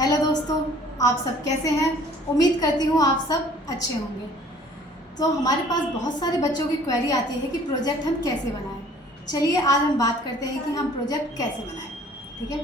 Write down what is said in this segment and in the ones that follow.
Hello दोस्तों, आप सब कैसे हैं। उम्मीद करती हूँ आप सब अच्छे होंगे। तो हमारे पास बहुत सारे बच्चों की क्वेरी आती है कि प्रोजेक्ट हम कैसे बनाएं। चलिए आज हम बात करते हैं कि हम प्रोजेक्ट कैसे बनाएं। ठीक है,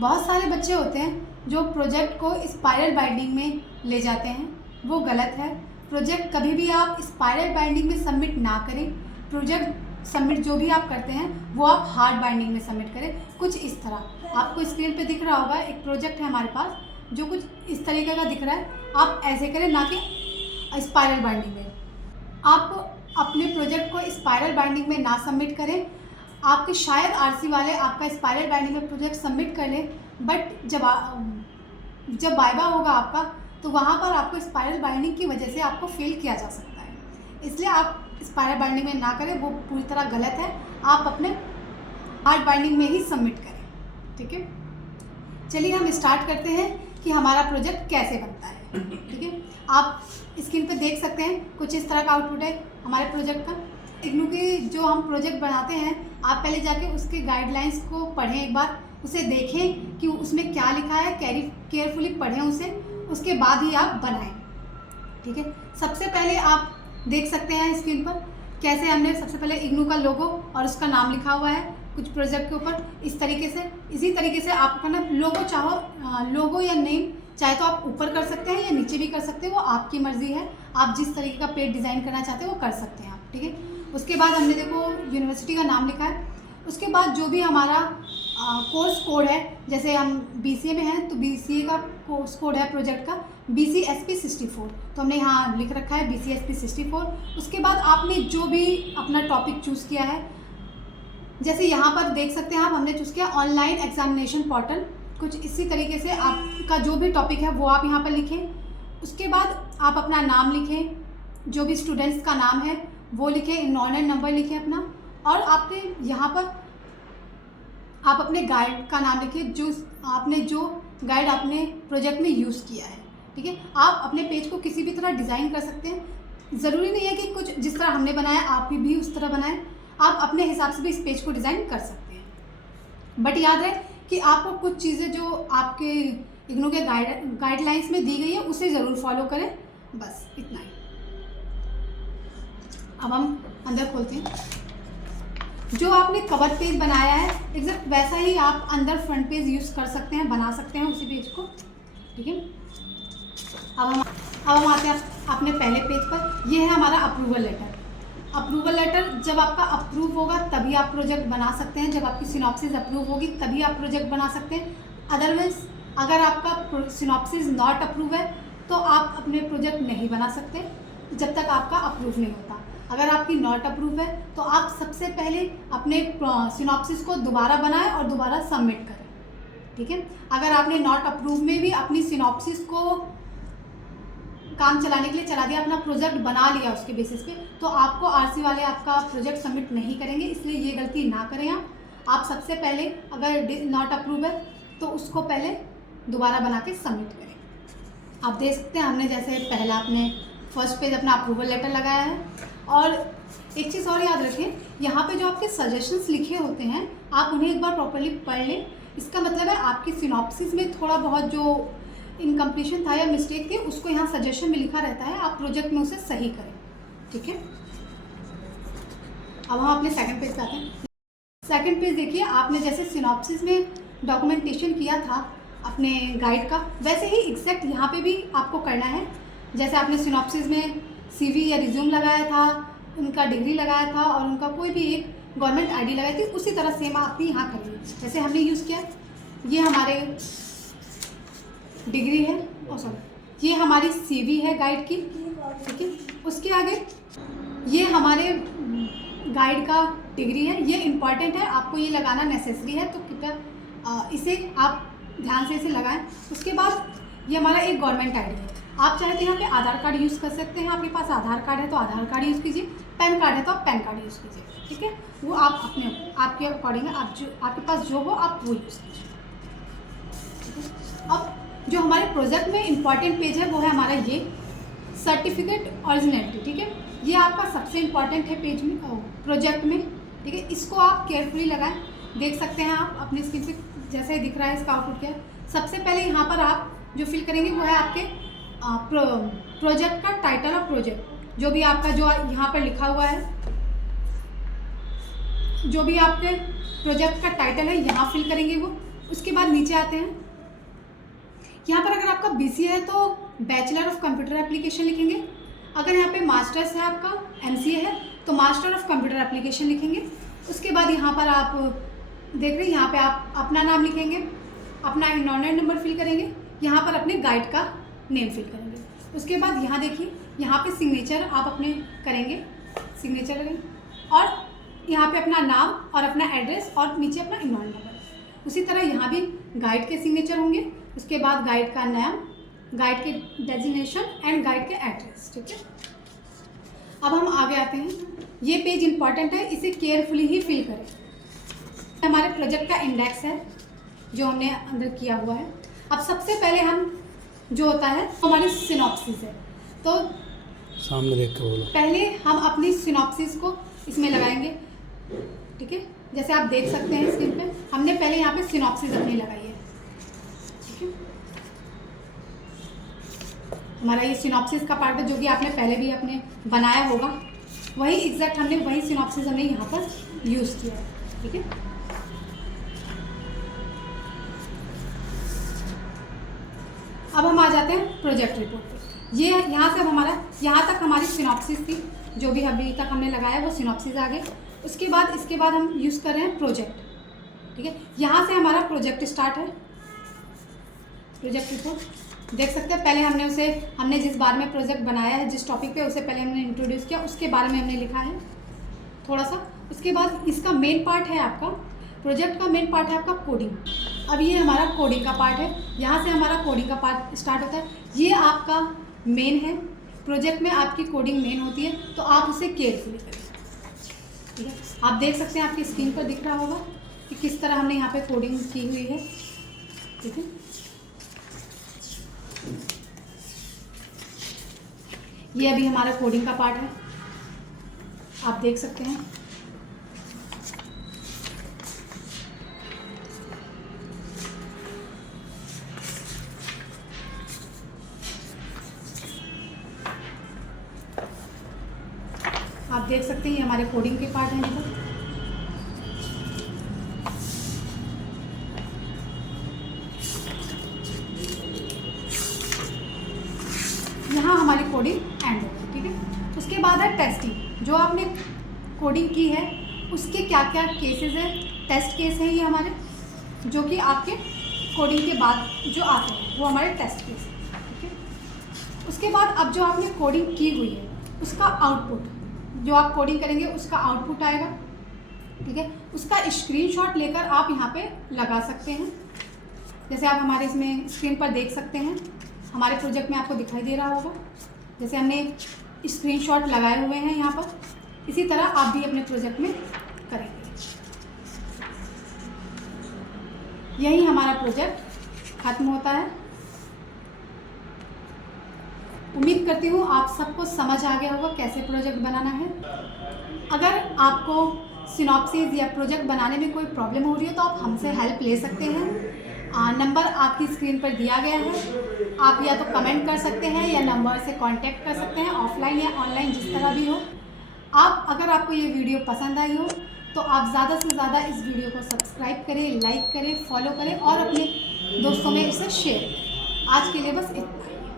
बहुत सारे बच्चे होते हैं जो प्रोजेक्ट को स्पाइरल बाइंडिंग में ले जाते हैं, वो गलत है। प्रोजेक्ट कभी भी आप स्पाइरल बाइंडिंग में सबमिट ना करें। प्रोजेक्ट सबमिट जो भी आप करते हैं वो आप हार्ड बाइंडिंग में सबमिट करें। कुछ इस तरह आपको स्क्रीन पे दिख रहा होगा, एक प्रोजेक्ट है हमारे पास जो कुछ इस तरीके का दिख रहा है। आप ऐसे करें, ना कि स्पाइरल बाइंडिंग में। आप अपने प्रोजेक्ट को स्पाइरल बाइंडिंग में ना सबमिट करें। आपके शायद आरसी वाले आपका स्पाइरल बाइंडिंग में प्रोजेक्ट सबमिट कर लें, बट जब वाइवा होगा आपका, तो वहाँ पर आपको स्पाइरल बाइंडिंग की वजह से आपको फेल किया जा सकता है। इसलिए आप स्पाइरल बाइंडिंग में ना करें, वो पूरी तरह गलत है। आप अपने हार्ड बाइंडिंग में ही सबमिट करें। ठीक है, चलिए हम स्टार्ट करते हैं कि हमारा प्रोजेक्ट कैसे बनता है। ठीक है, आप स्क्रीन पे देख सकते हैं कुछ इस तरह का आउटपुट है हमारे प्रोजेक्ट का। इग्नू की जो हम प्रोजेक्ट बनाते हैं, आप पहले जाके उसके गाइडलाइंस को पढ़ें, एक बार उसे देखें कि उसमें क्या लिखा है, केयरफुली पढ़ें उसे, उसके बाद ही आप बनाएं। ठीक है, सबसे पहले आप देख सकते हैं स्क्रीन पर कैसे हमने सबसे पहले इग्नू का लोगो और उसका नाम लिखा हुआ है कुछ प्रोजेक्ट के ऊपर। इस तरीके से, इसी तरीके से आपको ना लोगो, चाहो लोगो या नेम चाहे तो आप ऊपर कर सकते हैं या नीचे भी कर सकते हैं, वो आपकी मर्जी है। आप जिस तरीके का पेज डिज़ाइन करना चाहते हैं वो कर सकते हैं आप। ठीक है, उसके बाद हमने देखो यूनिवर्सिटी का नाम लिखा है। उसके बाद जो भी हमारा कोर्स कोड है, जैसे हम BCA में हैं तो BCA का कोर्स कोड है प्रोजेक्ट का BCSP64, तो हमने यहाँ लिख रखा है BCSP64। उसके बाद आपने जो भी अपना टॉपिक चूज़ किया है, जैसे यहाँ पर देख सकते हैं आप, हमने चूज़ किया ऑनलाइन एग्जामिनेशन पोर्टल। कुछ इसी तरीके से आपका जो भी टॉपिक है वो आप यहाँ पर लिखें। उसके बाद आप अपना नाम लिखें, जो भी स्टूडेंट्स का नाम है वो लिखें, इनऑर्डर नंबर लिखें अपना, और आपने यहाँ पर आप अपने गाइड का नाम लिखिए, जो गाइड आपने प्रोजेक्ट में यूज़ किया है। ठीक है, आप अपने पेज को किसी भी तरह डिज़ाइन कर सकते हैं। ज़रूरी नहीं है कि कुछ जिस तरह हमने बनाया आप भी उस तरह बनाएं। आप अपने हिसाब से भी इस पेज को डिज़ाइन कर सकते हैं। बट याद रहे कि आपको कुछ चीज़ें जो आपके इग्नू के गाइडलाइंस में दी गई है उसे ज़रूर फॉलो करें, बस इतना ही। अब हम अंदर खोलते हैं। जो आपने कवर पेज बनाया है एग्जैक्ट वैसा ही आप अंदर फ्रंट पेज यूज़ कर सकते हैं, बना सकते हैं उसी पेज को। ठीक है, अब हम आते हैं अपने पहले पेज पर। ये है हमारा अप्रूवल लेटर। अप्रूवल लेटर जब आपका अप्रूव होगा तभी आप प्रोजेक्ट बना सकते हैं। जब आपकी सिनॉप्सिस अप्रूव होगी तभी आप प्रोजेक्ट बना सकते हैं। अदरवाइज अगर आपका सिनॉप्सिस नॉट अप्रूव है तो आप अपने प्रोजेक्ट नहीं बना सकते जब तक आपका अप्रूव नहीं होता। अगर आपकी नॉट अप्रूव है तो आप सबसे पहले अपने सिनॉप्सिस को दोबारा बनाएं और दोबारा सबमिट करें। ठीक है, अगर आपने नॉट अप्रूव में भी अपनी सिनॉप्सिस को काम चलाने के लिए चला दिया, अपना प्रोजेक्ट बना लिया उसके बेसिस पे, तो आपको आरसी वाले आपका प्रोजेक्ट सबमिट नहीं करेंगे। इसलिए ये गलती ना करें आप सबसे पहले अगर नॉट अप्रूव है तो उसको पहले दोबारा बना के सबमिट करें। आप देख सकते हैं हमने जैसे पहला अपने फर्स्ट पेज अपना अप्रूवल लेटर लगाया है। और एक चीज़ और याद रखें, यहाँ पे जो आपके सजेशंस लिखे होते हैं आप उन्हें एक बार प्रॉपर्ली पढ़ लें। इसका मतलब है आपकी सिनॉप्सिस में थोड़ा बहुत जो इनकम्प्लीशन था या मिस्टेक थी उसको यहाँ सजेशन में लिखा रहता है, आप प्रोजेक्ट में उसे सही करें। ठीक है, अब हम अपने सेकंड पेज पे आते हैं। सेकंड पेज देखिए, आपने जैसे सिनॉप्सिस में डॉक्यूमेंटेशन किया था अपने गाइड का, वैसे ही एग्जैक्ट यहाँ पे भी आपको करना है। जैसे आपने सिनॉप्सिस में CV या रिज्यूम लगाया था, उनका डिग्री लगाया था और उनका कोई भी एक गवर्नमेंट ID लगाई थी, उसी तरह सेम आप भी यहाँ करिए। जैसे हमने यूज़ किया, ये हमारे डिग्री है, सॉरी ये हमारी CV है गाइड की। ठीक है, उसके आगे ये हमारे गाइड का डिग्री है। ये इम्पॉर्टेंट है, आपको ये लगाना नेसेसरी है, तो कृपया इसे आप ध्यान से इसे लगाएं। उसके बाद ये हमारा एक गवर्नमेंट ID है। आप चाहे तो यहाँ पे आधार कार्ड यूज़ कर सकते हैं। आपके पास आधार कार्ड है तो आधार कार्ड यूज़ कीजिए, पैन कार्ड है तो आप पैन कार्ड यूज़ कीजिए। ठीक है, वो आप आपके अकॉर्डिंग आपके पास जो हो आप वो यूज़ कीजिए। ठीक है, अब जो हमारे प्रोजेक्ट में इम्पॉर्टेंट पेज है वो है हमारा ये सर्टिफिकेट ओरिजिनलिटी। ठीक है, ये आपका सबसे इम्पॉर्टेंट है पेज में, प्रोजेक्ट में। ठीक है, इसको आप केयरफुली लगाएं। देख सकते हैं आप अपनी स्क्रीन पे जैसे दिख रहा है इसका आउटपुट क्या है। सबसे पहले यहाँ पर आप जो फिल करेंगे वो है आपके प्रोजेक्ट का टाइटल ऑफ प्रोजेक्ट, जो भी आपका जो यहाँ पर लिखा हुआ है, जो भी आपके प्रोजेक्ट का टाइटल है यहाँ फिल करेंगे वो। उसके बाद नीचे आते हैं, यहाँ पर अगर आपका BCA है तो बैचलर ऑफ कंप्यूटर एप्लीकेशन लिखेंगे। अगर यहाँ पे मास्टर्स है आपका MCA है तो मास्टर ऑफ कंप्यूटर एप्लीकेशन लिखेंगे। उसके बाद यहाँ पर आप देख रहे हैं, यहाँ पे आप अपना नाम लिखेंगे, अपना एनरोलमेंट नंबर फिल करेंगे, यहाँ पर अपने गाइड का नेम फिल करेंगे। उसके बाद यहाँ देखिए, यहाँ पे सिग्नेचर आप अपने करेंगे, सिग्नेचर करेंगे, और यहाँ पे अपना नाम और अपना एड्रेस और नीचे अपना एनरोलमेंट नंबर। उसी तरह यहाँ भी गाइड के सिग्नेचर होंगे, उसके बाद गाइड का नाम, गाइड के डेजिग्नेशन एंड गाइड के एड्रेस। ठीक है, अब हम आगे आते हैं। ये पेज इंपॉर्टेंट है, इसे केयरफुली ही फिल करें। हमारे प्रोजेक्ट का इंडेक्स है जो हमने अंदर किया हुआ है। अब सबसे पहले हम जो होता है हमारी सिनॉप्सिस है, तो सामने देख के बोलो। पहले हम अपनी सिनॉप्सिस को इसमें लगाएंगे। ठीक है, जैसे आप देख सकते हैं स्क्रीन पे, हमने पहले यहाँ पे सिनॉप्सिस अपनी लगाई है। ठीक है, हमारा ये सिनॉप्सिस का पार्ट है जो कि आपने पहले भी अपने बनाया होगा, वही एग्जैक्ट हमने वही सिनॉप्सिस हमने यहाँ पर यूज़ किया है। ठीक है, अब हम आ जाते हैं प्रोजेक्ट रिपोर्ट पे। ये यहाँ से अब हमारा, यहाँ तक हमारी सिनॉप्सिस थी, जो भी अभी तक हमने लगाया वो सिनॉप्सिस आ गए। उसके बाद इसके बाद हम यूज़ कर रहे हैं प्रोजेक्ट। ठीक है, यहाँ से हमारा प्रोजेक्ट स्टार्ट है। प्रोजेक्ट रिपोर्ट देख सकते हैं, पहले हमने जिस बारे में प्रोजेक्ट बनाया है, जिस टॉपिक पे, उसे पहले हमने इंट्रोड्यूस किया, उसके बारे में हमने लिखा है थोड़ा सा। उसके बाद इसका मेन पार्ट है आपका, प्रोजेक्ट का मेन पार्ट है आपका कोडिंग। अब ये हमारा कोडिंग का पार्ट है, यहाँ से हमारा कोडिंग का पार्ट स्टार्ट होता है। ये आपका मेन है, प्रोजेक्ट में आपकी कोडिंग मेन होती है, तो आप उसे केयरफुली करें। ठीक है, आप देख सकते हैं, आपकी स्क्रीन पर दिख रहा होगा कि किस तरह हमने यहाँ पे कोडिंग की हुई है। ठीक है, ये अभी हमारा कोडिंग का पार्ट है, आप देख सकते हैं। आप देख सकते हैं ये हमारे कोडिंग के पार्ट हैं। मतलब यहाँ हमारी कोडिंग एंड हो गई। ठीक है, उसके बाद है टेस्टिंग। जो आपने कोडिंग की है उसके क्या क्या केसेस हैं, टेस्ट केस हैं ये हमारे, जो कि आपके कोडिंग के बाद जो आते हैं वो हमारे टेस्ट केस हैं। ठीक है, उसके बाद अब जो आपने कोडिंग की हुई है उसका आउटपुट, जो आप कोडिंग करेंगे उसका आउटपुट आएगा। ठीक है, उसका स्क्रीनशॉट लेकर आप यहाँ पे लगा सकते हैं। जैसे आप हमारे इसमें स्क्रीन पर देख सकते हैं, हमारे प्रोजेक्ट में आपको दिखाई दे रहा होगा, जैसे हमने स्क्रीनशॉट लगाए हुए हैं यहाँ पर, इसी तरह आप भी अपने प्रोजेक्ट में करेंगे। यही हमारा प्रोजेक्ट खत्म होता है। उम्मीद करती हूँ आप सबको समझ आ गया होगा कैसे प्रोजेक्ट बनाना है। अगर आपको सिनॉप्सिस या प्रोजेक्ट बनाने में कोई प्रॉब्लम हो रही है तो आप हमसे हेल्प ले सकते हैं। नंबर आपकी स्क्रीन पर दिया गया है, आप या तो कमेंट कर सकते हैं या नंबर से कांटेक्ट कर सकते हैं, ऑफलाइन या ऑनलाइन जिस तरह भी हो। अगर आपको ये वीडियो पसंद आई हो तो आप ज़्यादा से ज़्यादा इस वीडियो को सब्सक्राइब करें, लाइक करें, फॉलो करें और अपने दोस्तों में इसे शेयर करें। आज के लिए बस इतना।